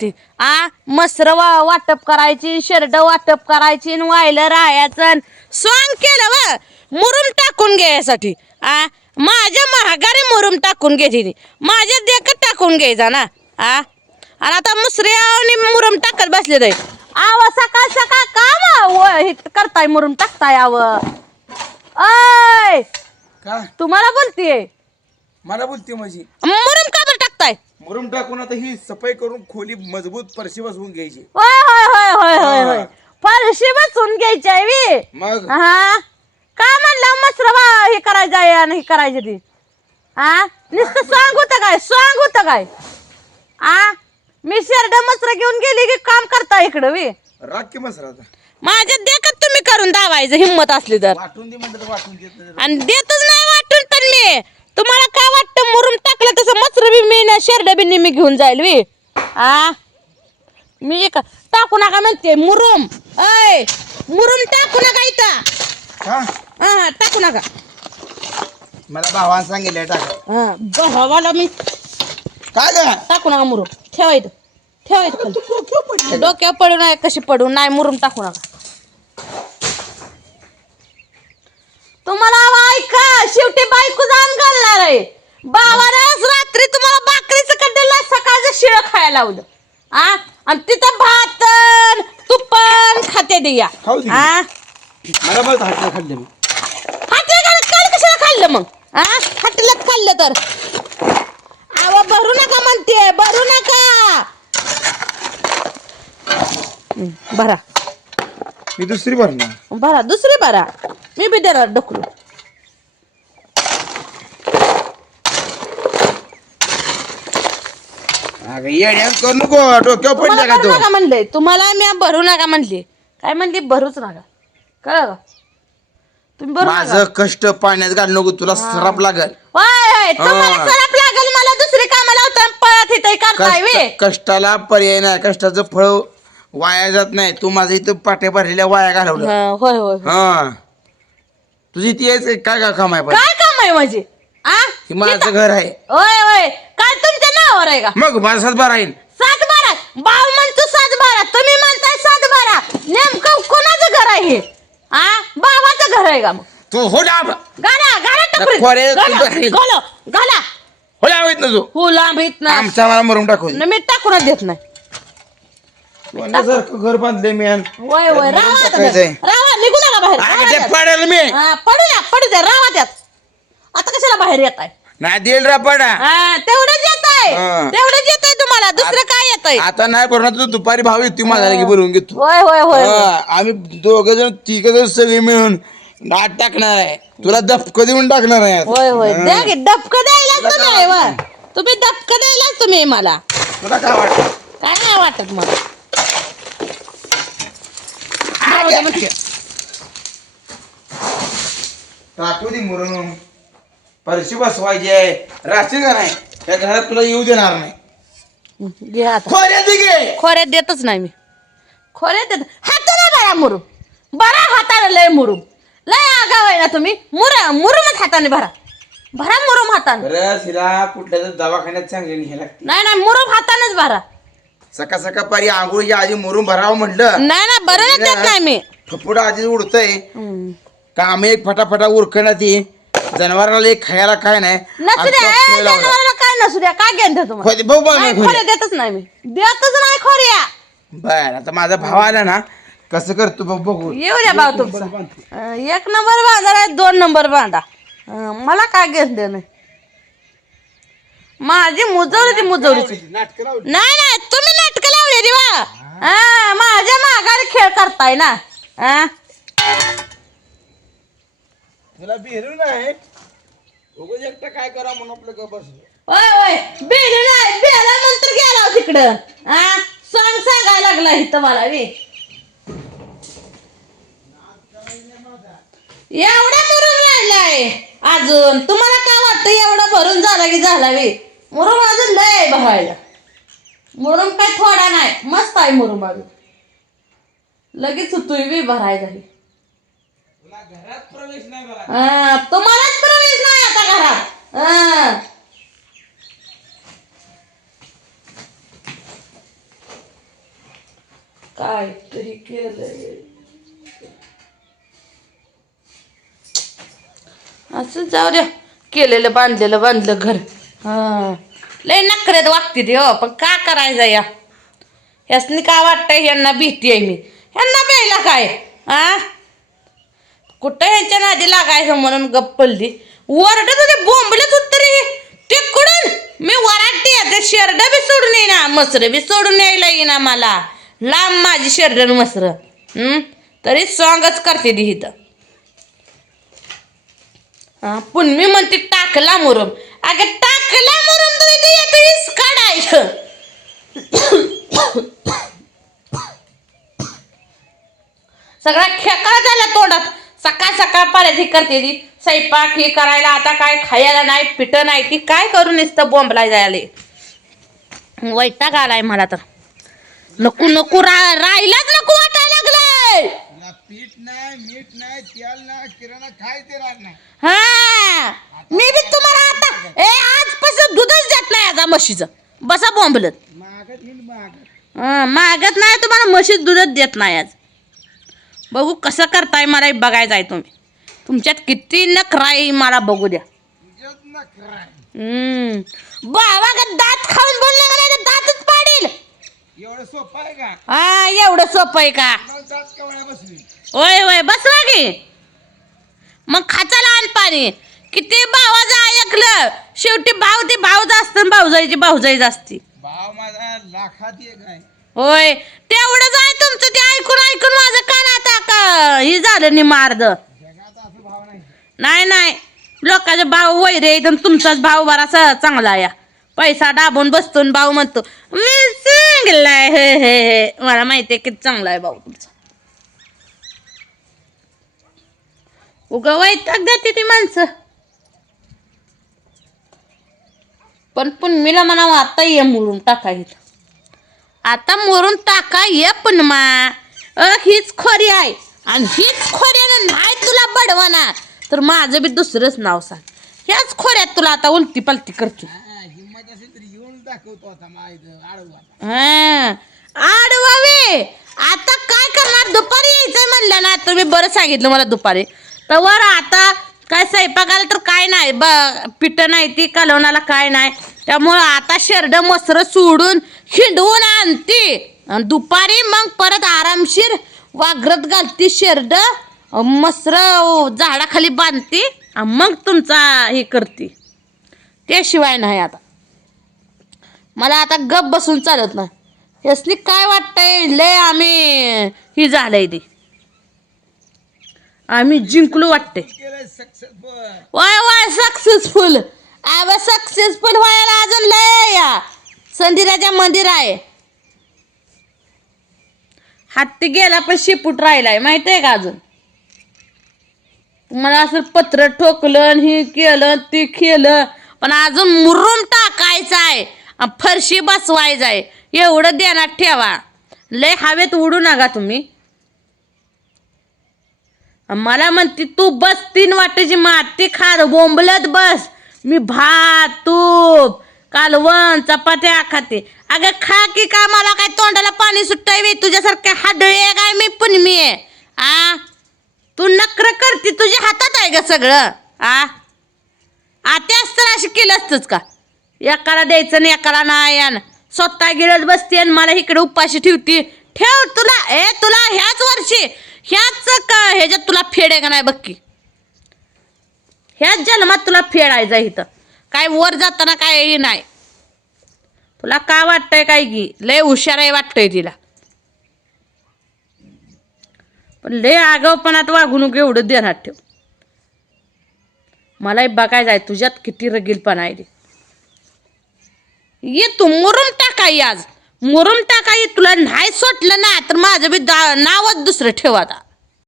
ती आ मसर वा वाटप करायची शेरड वाटप करायची न वायलं राहायचं स्वांग केलं व मुरुम टाकून घ्यायसाठी. आ माझ्या महागारी मुरुम टाकून घ्यायची. माझ्या देखत टाकून घ्यायचा ना. आ आणि आता मुसऱ्याने मुरुम टाकत बसले ते आव सकाळ सकाळ काम व हे करताय मुरुम टाकताय आव? अय का? तुम्हाला बोलतीये. मला बोलते माझी. मुरुम का मुरुम टाकून आता ही सफाई करून खोली मजबूत परशी बसवून घ्यायची. होय होय होय होय होय होय. फरशी बसून घ्यायची आहे बी. मग? हा. काय म्हणलं मसर बा हे करायचं आहे आणि हे करायची ती? हा नुसतं सांग होतं काय? सांग होतं काय? आ? मी शेरड मसर घेऊन गेली की काम करता इकडं वी. राग की मसरा आता माझ्या देखत तुम्ही करून दावायचं हिंमत असली तर. वाटून दे म्हणलं तर वाटून देत नाही. आणि देतच नाही वाटून पण मी. तुम्हाला काय वाटतं मुरुम टाकलं तसं मसर बी मी ना शेरड बी मी घेऊन जाईल वी आ? मी एक टाकू नका म्हणते मुरुम. अय मुरुम टाकू नका इथं. हा टाकू नका. मला भावानं सांगितलं टाका. हा भावाला मी काय ग? टाकू नका मुरुम. ठेवा इथं. ठेवा इथं खाली. डोक्यावर पडू नाही कशी पडू नाही मुरुम टाकू नका. शेवटी बायको जाण घालणार आहे. बाबाराच रात्री तुम्हाला बाकरीचं कड्डेला सकाळचं शिळ खायला लावलं. आ? आणि तिथं भातन तुपन खाते द्या. खाऊ दे. आ? मला बस हात खाल्ले मी. हाटलं काल काल कशाला खाल्लं मग? आ? हाटल्यात खाल्लं तर. आवा भरू नका म्हणते भरू नका. हं, भरा. मी दुसरी भरणार. भरा दुसरी भरा. मी बी देणार ढकलू अगं येड्या करू नको डोक्यावर तुम्हाला का तो. म्हणले. तुम्हाला मी भरू नका म्हणले. काय म्हणली? भरूच नका. कळलं का? तुम्ही भरू नका. माझं कष्ट पाण्यात घाल नको तुला सराप लागल. होय तुम्हाला हा. सराप लागल मला दुसरी कामाला होता पळत इथे करताय वे कष्ट- कष्टाला पर्याय नाही कष्टाचं फळ वाया जात नाही. तू माझं इथं पाट्या भरलेल्या वाया घालवलं. हं, होय होय होय. हा. तुझी ती यायचं काय काय काम आहे पण? काय काम आहे माझे? आ? हे माझं घर आहे. होय होय. आहे का? मग माझा सात बारा येईल सात बारा म्हणतो सात बारा तुम्ही म्हणताय सात बारा नेमकं कोणाचं घर आहे हे? आ? बाबाचं घर आहे का मग? तू हो लांब टपरीत. हो लांब येत ना तू. हो लांब येत ना आमचा मला मरून टाकू. मी टाकूनच देत नाही. कोणासारखं घर बांधले मी आणि वय वय रावा आता टाकायचंय. घरी. रावा निघू नका बाहेर. ते त्यात. मी. हा, पडू द्या पडू द्या. रावा त्यात. आता कशाला बाहेर येत आहे नाही देईल रा पडा तेवढंच येत आहे हा. तेवढंच येत आहे तुम्हाला. दुसरं काय येत आहे आता नाही भरणार तू दुपारी भाव येतो माझ्या लगे भरून घेतो. होय होय होय हा, आम्ही दोघ जण तिघ जण सगळे मिळून नाट टाकणार आहे. तुला दफक देऊन टाकणार आहे आता. होय होय. द्या की डबक द्यायलाच तुला तुम्ही वा. तुम्ही डबक द्यायलाच तुम्ही मला. तुला काय वाटत? काय नाही वाटत मला. जाऊ दे म्हणते. टाकू दे मुरून परशी बसवायची आहे. राशी का नाही? त्या घरात तुला येऊ देणार नाही. घे आता. खोऱ्या दे गे खोऱ्यात देतच नाही मी. खोऱ्यात देत हाताने बरा मुरुम बरा हाताने लय मुरुम लय आगाव आहे ना तुम्ही. मुर मुरुमच हाताने भरा. भरा मुरुम हाताने. खरंच हिला कुठल्या तरी दवाखान्यात चांगली न्यायला लागते. नाही नाही मुरुम हातानेच भरा. सकाळ सकाळ पारी आंघोळीच्या आधी मुरून भरावं म्हटलं. नाही ना बरं देत नाही मी. फपुडा आधीच उडतंय. हम्म. काम एक फटाफटा उरकण्यात ये जनावराला एक खायला काय नाही. नसू द्या. तो ए, खेळ लावला. जनावराला काय नसू द्या. काय घेऊन तुम्हाला खोरे भाऊ बघ नाही. खोऱ्या देतच नाही मी. देतच नाही खोऱ्या बर आता माझा भाव आला ना कसं करतो बघ बघू. येऊ द्या भाऊ तुमचा. अं, एक नंबर बांधा नाही दोन नंबर बांधा. अं, मला काय घेऊन दे नाही. माझी मुजवरी ती मुजवरीची. नाही नाही तुम्ही नाटक लावलेली वा हा माझ्या माघारी खेळ करताय ना. हा तुला बिहरू नाही? उगाच एकटं काय करा म्हणून आपलं का बसलो. ओय ओय बेली नाही बेला नंतर गेला हो तिकडं. हा सण सांगायला लागला इथं मला बी. एवढा मुरुम राहिलाय अजून. तुम्हाला काय वाटतं एवढा भरून झाला की झाला बी? मुरुम अजून लय बघायला मुरुम काय थोडा नाही मस्त आहे मुरुम अजून. लगेच तुम्ही बी भरायचा ही. घरात प्रवेश नाही बघा हा, तुम्हालाच प्रवेश नाही आता घरात. काय तरी केलंय. असं जाऊ द्या. केलेलं बांधलेलं बांधलं घर. हा. लय नखरेत वागते ते हो. पण का करायचं या? ह्यासनी काय वाटतंय यांना भीती आहे मी? ह्यांना प्यायला काय? आ? कुठं ह्यांच्या नादी लागायचं म्हणून गप्प पडली? वरडत होते बोंबलत होत तरी ते कुडून मी वराटी आहे शेरड बी सोडून येईना मसर बी सोडून यायला येईना मला. लांब माझी शेरड मसर. हम्म तरी सॉंगच करते ती इथं. पण मी म्हणते टाकला मुरम. अगं टाकला मुरम तुम्ही इथे काढायचं सगळा खेकाळ झाला तोंडात. सकाळ सकाळ पाण्यात ही करते ती. स्वयंपाक ही करायला आता काय खायला नाही पिठं नाही ती काय करून नुसतं बोंबलाय जायला. वैताग आलाय मला तर. नको नको रा राहिलाच नको वाटायला लागलंय. तुला पीठ नाही मीठ नाही तेल नाही किराणा काय ते राहत नाही. हा मी बी तुम्हाला आता ए आजपासून दूधच देत नाही आता म्हशीचं. बसा बोंबलत. मागत नाही तुम्हाला म्हशीत दूधच देत नाही आज. बघू कसं करताय मला बघायचं आहे तुम्ही. तुमच्यात किती नखरा आहे मला बघू द्या. बाबा का दात खाऊन बोलले का नाही? दातच पाडील. एवढं सोपं आहे का? हा एवढं सोपं आहे का? होय होय बसवा की. मग खाचा लहान पाणी. किती भावाचं ऐकलं. शेवटी भाव ते भावच असतं भाऊजाईची भाऊजाईच असते. भाव माझा लाखात एक आहे. होय तेवढंच आहे तुमचं ते ऐकून ऐकून माझं कान आता का हे झालं नि मार्द. नाही नाही लोकांचे भाव वैरे एकदम तुमचाच भाव बरासा चांगला या. पैसा दाबून बसतो आणि भाऊ म्हणतो मी चांगलाय हे हे हे. मला माहिती आहे किती चांगला आहे भाऊ तुमचा. उगा वैताग देते ती माणसं. पण पुन्मीला म्हणावं आता ये मुरून टाका आता मोरून टाका ये पण मा. अ हीच खोरी आहे. आणि हीच खोऱ्यानं नाही तुला बडवणार. तर माझं बी दुसरंच नाव सांग. ह्याच खोऱ्यात तुला आता उलटी पलटी करतो. हिंमत असेल तर येऊन दाखवतो आता आडवा. हा आडवावे आता काय करणार? दुपारी यायचंय म्हणलं ना तुम्ही बरं सांगितलं मला दुपारी. तर वर आता काय स्वयंपाकाला तर काय नाही. ब पिठं नाही ती कालवणाला काय नाही. त्यामुळं आता शेरड मसर सोडून हिंडवून आणते. आणि दुपारी मग परत आरामशीर वाघरत घालती शेरड. मसर झाडाखाली बांधते आणि मग तुमचा हे करते. त्याशिवाय नाही आता. मला आता गप बसून चालत नाही. यासनी काय वाटतंय? लय आम्ही ही झालंय ते. आम्ही जिंकलो वाटते वाय वाय सक्सेसफुल आव सक्सेसफुल व्हायला अजून लय या. संदिराच्या मंदिर आहे. हत्ती गेला पण शिपूट राहिलाय माहिती आहे का अजून? तुम्हाला असं पत्र ठोकलं आणि हे केलं ते केलं पण अजून मुरून टाकायचं आहे फरशी बसवायचं आहे एवढं ध्यानात ठेवा. लय हवेत उडू नका तुम्ही. मला म्हणते तू बस तीन वाटेची माती खार बोंबलत बस. मी भात तूप कालवण चपात्या खाते. अगं खा की का मला काय तोंडाला पाणी सुटतंय बे तुझ्यासारखे हाडळे आहे काय मी पण मी आहे. आ? तू नखर करते तुझ्या हातात आहे का सगळं. आ? आत्याच तर अशी केलं असतंच का? एकाला द्यायचं आणि एकाला नाही आण. स्वतः गिळत बसते आणि मला इकडे उपाशी ठेवती. ठेव तुला. ए तुला ह्याच वर्षी. ह्याच का ह्याच्यात तुला फेड आहे का नाही बक्की ह्याच जन्मात तुला फेडायचं आहे इथं. काय वर जाताना काय नाही. तुला का वाटतंय काय की? लय हुशार आहे वाटतंय तिला. पण लय आगावपणात वागणूक एवढं देणार ठेव. मलाही बघायचं आहे तुझ्यात किती रगीलपणा आहे ते. ये तू मुरुम टाकाई आज. मुरुम टाकाय तुला नाही सोटलं ना तर माझं बी दा- नावच दुसरं ठेव आता.